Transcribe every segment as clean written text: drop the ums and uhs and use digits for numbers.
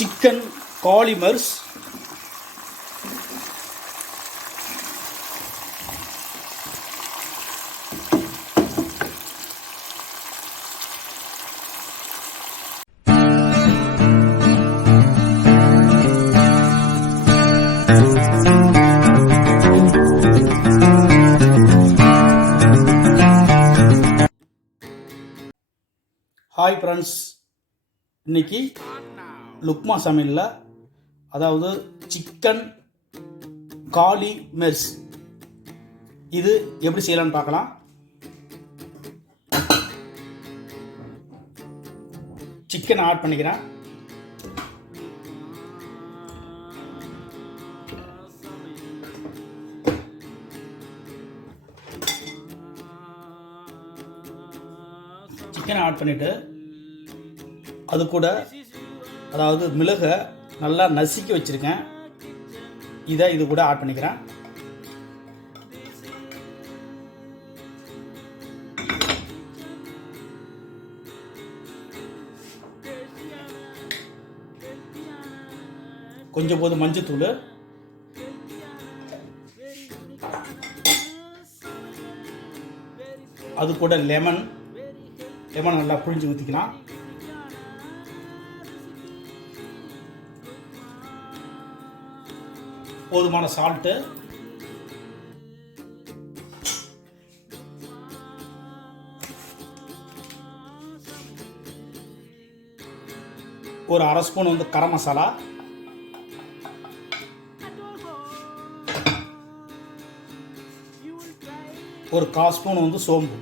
Chicken காலி Mirch, hi friends, இன்னைக்கு லுக்மா சமையலில் அதாவது சிக்கன் காலி மிர்ச் இது எப்படி செய்யலான்னு பார்க்கலாம். சிக்கன் ஆட் பண்ணிக்கிறேன். சிக்கனை ஆட் பண்ணிவிட்டு அது கூட அதாவது மிளகை நல்லா நசுக்கி வச்சுருக்கேன், இதை இது கூட ஆட் பண்ணிக்கிறேன். கொஞ்சம் போது மஞ்சத்தூள், அது கூட லெமன் நல்லா புழிஞ்சு ஊற்றிக்கலாம். போதுமான சால்ட்டு, ஒரு அரை ஸ்பூன் கரம் மசாலா, ஒரு 1/4 ஸ்பூன் சோம்பு,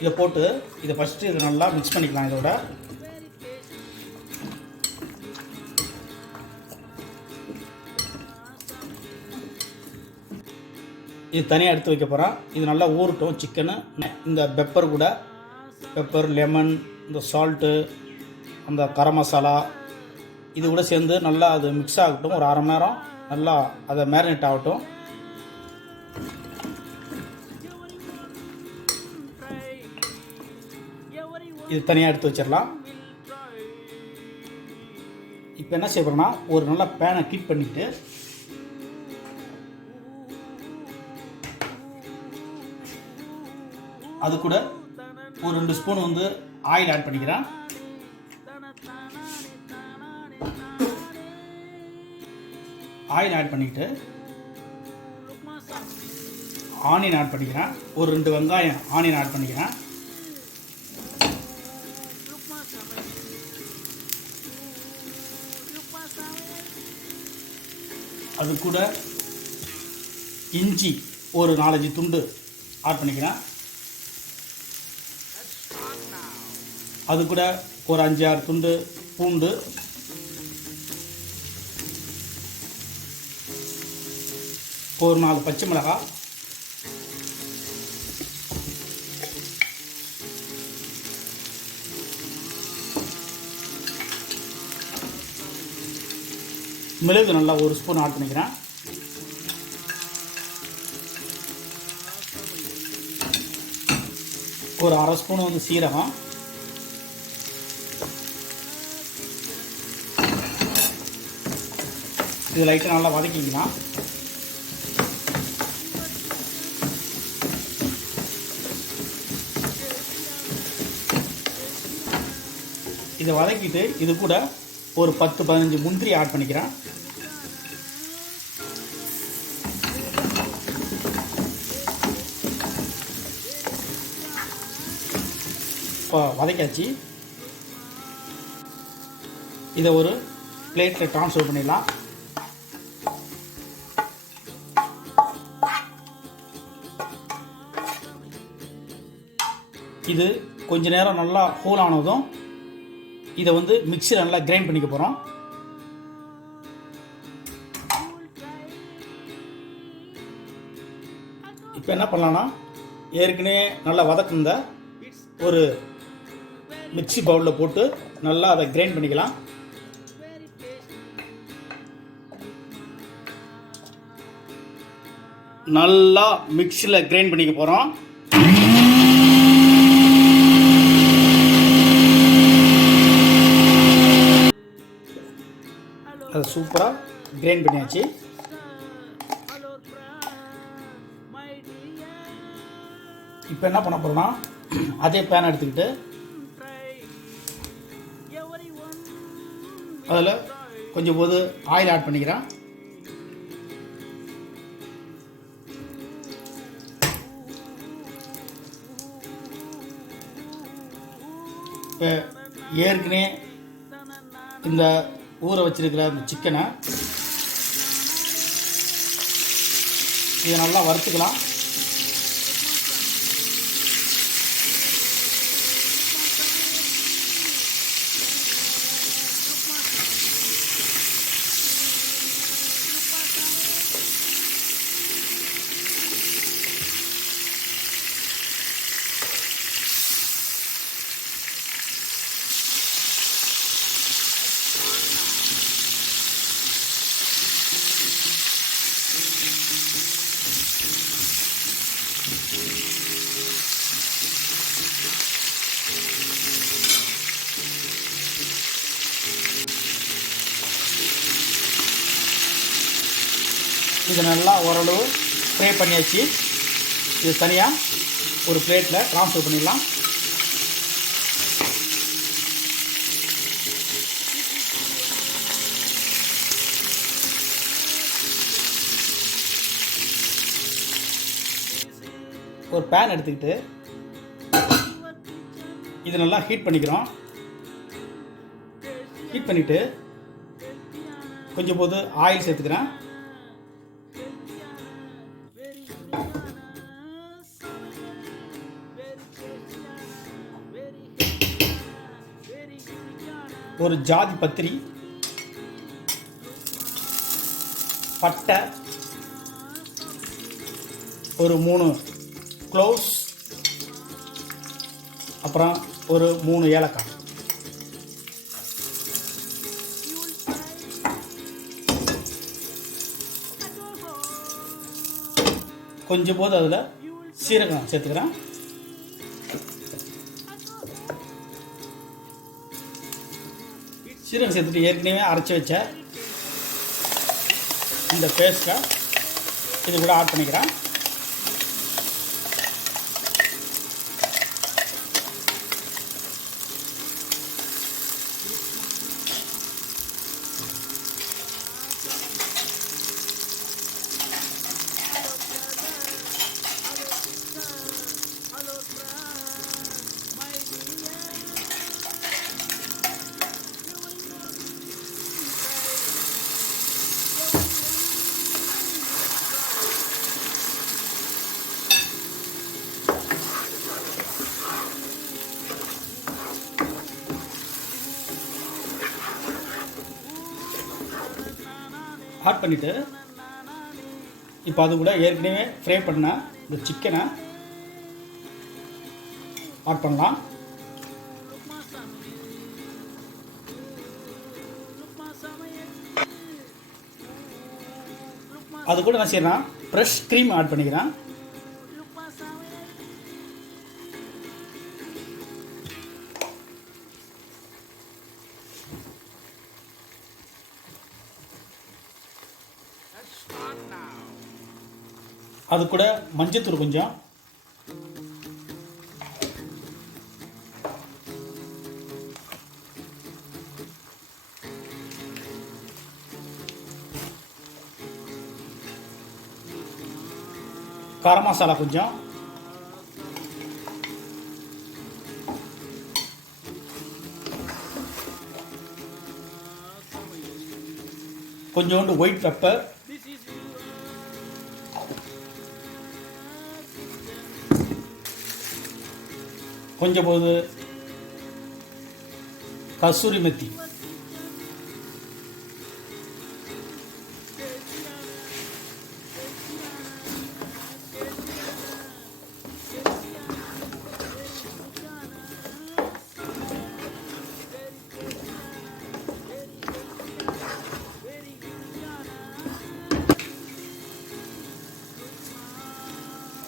இதை போட்டு இதை ஃபஸ்ட்டு இதை நல்லா மிக்ஸ் பண்ணிக்கலாம். இதோட இது தனியாக எடுத்து வைக்க போகிறேன். இது நல்லா ஊறட்டும் சிக்கனு. இந்த பெப்பர் கூட பெப்பர், லெமன், இந்த சால்ட்டு, அந்த கரம் மசாலா இது கூட சேர்ந்து நல்லா அது மிக்ஸ் ஆகட்டும். ஒரு 1/2 மணி நேரம் நல்லா அதை மேரினேட் ஆகட்டும். இது தனியாக எடுத்து வச்சிடலாம். இப்போ என்ன செய்யறோம்னா, ஒரு நல்ல பேனை ஹீட் பண்ணிட்டு அது கூட ஒரு 2 ஸ்பூன் ஆயில் ஆட் பண்ணிக்கிறேன். ஆயில் ஆட் பண்ணிட்டு ஆனியன் ஆட் பண்ணிக்கிறேன். ஒரு 2 வெங்காயம் ஆனியன் ஆட் பண்ணிக்கிறேன். அது கூட இஞ்சி ஒரு 4-5 துண்டு ஆட் பண்ணிக்கிறேன். அது கூட ஒரு 5-6 துண்டு பூண்டு, ஒரு 4 பச்சை மிளகாய், மிளகு நல்லா 1 ஸ்பூன் ஆட் பண்ணிக்கிறேன். ஒரு 1/2 ஸ்பூன் சீரகம், இது லைட்டாக நல்லா வதக்கிக்கலாம். இதை வதக்கிட்டு இது கூட ஒரு 10-15 முந்திரி ஆட் பண்ணிக்கிறேன். இப்போ வதக்காச்சு. இதை ஒரு பிளேட்டில் ட்ரான்ஸ்ஃபர் பண்ணிடலாம். இது கொஞ்ச நேரம் நல்லா கூல் ஆனதும் இதை மிக்ஸியில் நல்லா கிரைண்ட் பண்ணிக்க போகிறோம். இப்போ என்ன பண்ணலான்னா, ஏற்கனவே நல்லா வதக்குந்த ஒரு மிக்ஸி பவுலில் போட்டு நல்லா அதை கிரைண்ட் பண்ணிக்கலாம். நல்லா மிக்ஸியில் கிரைண்ட் பண்ணிக்க போகிறோம். சூப்பராக கிரைண்ட் பண்ணியாச்சு. இப்போ என்ன பண்ண போகிறோன்னா, அதே பேன் எடுத்துக்கிட்டு அதில் கொஞ்சம் போது ஆயில் ஆட் பண்ணிக்கிறேன். இப்போ ஏற்கனவே இந்த ஊற வச்சிருக்கிற இந்த சிக்கனை இதை நல்லா வறுத்துக்கலாம். இதை நல்லா ஓரளவு ஃப்ரை பண்ணியாச்சு. இது தனியாக ஒரு பிளேட்டில் ட்ரான்ஸ்ஃபர் பண்ணிடலாம். ஒரு பேன் எடுத்துக்கிட்டு இது நல்லா ஹீட் பண்ணிக்கிறோம். ஹீட் பண்ணிவிட்டு கொஞ்சம் போது ஆயில் சேர்த்துக்கிறேன். ஒரு ஜாதி பத்திரி, பட்டை, ஒரு 3 க்ளோவ்ஸ், அப்புறம் ஒரு 3 ஏலக்காய். கொஞ்சம் போது அதில் சீரகம் சேர்த்துக்கிறேன். சீரகம் சேர்த்துட்டு ஏற்கனவே அரைச்சி வச்ச இந்த பேஸ்ட்டை இது கூட ஆட் பண்ணிக்கிறேன். ஆட் பண்ணிவிட்டு இப்போ அது கூட ஏற்கனவே ஃப்ரை பண்ண இந்த சிக்கனை ஆட் பண்ணலாம். அது கூட என்ன செய்யலாம், ஃப்ரெஷ் க்ரீம் ஆட் பண்ணிக்கிறேன். அது கூட மஞ்சத்தூள் கொஞ்சம், கரம் மசாலா கொஞ்சம், கொஞ்சோண்டு ஒயிட் பெப்பர், கொஞ்சம் போது கசூரி மெத்தி,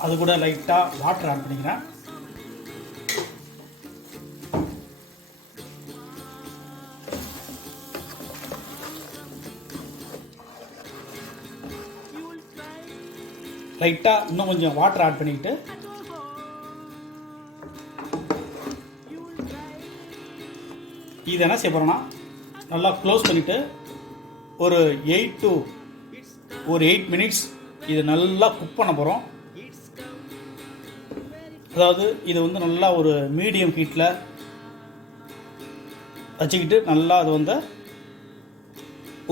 அது கூட லைட்டாக வாட்டர் ஆட் பண்ணிக்கிறேன். லைட்டாக இன்னும் கொஞ்சம் வாட்டர் ஆட் பண்ணிக்கிட்டு இது என்ன செய்ய போகிறோன்னா நல்லா க்ளோஸ் பண்ணிவிட்டு ஒரு 8 மினிட்ஸ் இது நல்லா குக் பண்ண போகிறோம். அதாவது இது வந்து நல்லா ஒரு மீடியம் ஹீட்டில் வச்சுக்கிட்டு நல்லா அது வந்து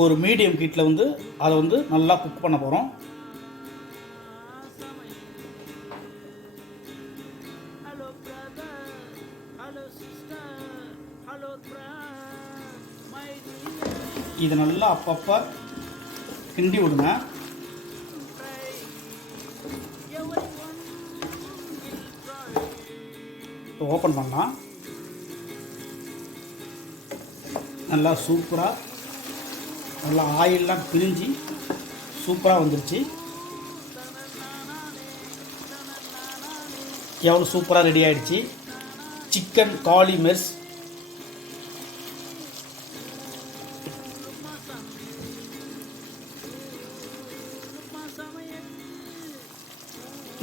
ஒரு மீடியம் ஹீட்டில் வந்து அதை வந்து நல்லா குக் பண்ண போகிறோம். இது நல்லா அப்பப்போ கிண்டி விடுங்க. ஓப்பன் பண்ணலாம். நல்லா சூப்பராக நல்லா ஆயிலெலாம் பிரிஞ்சு சூப்பராக வந்துருச்சு. எவ்வளோ சூப்பராக ரெடி ஆகிடுச்சு. சிக்கன் காலி மிர்ச்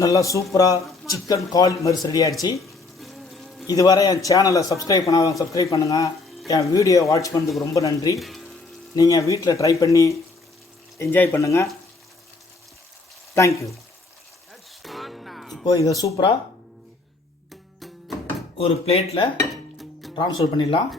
நல்லா சூப்பராக சிக்கன் காலி மிர்ச் ரெடி ஆகிடுச்சு. இதுவரை என் சேனலை சப்ஸ்கிரைப் பண்ணாதவங்க சப்ஸ்கிரைப் பண்ணுங்கள். என் வீடியோ வாட்ச் பண்ணதுக்கு ரொம்ப நன்றி. நீங்கள் வீட்டில் ட்ரை பண்ணி என்ஜாய் பண்ணுங்கள். தேங்க்யூ. இப்போது இதை சூப்பராக ஒரு பிளேட்டில் ட்ரான்ஸ்ஃபர் பண்ணிடலாம்.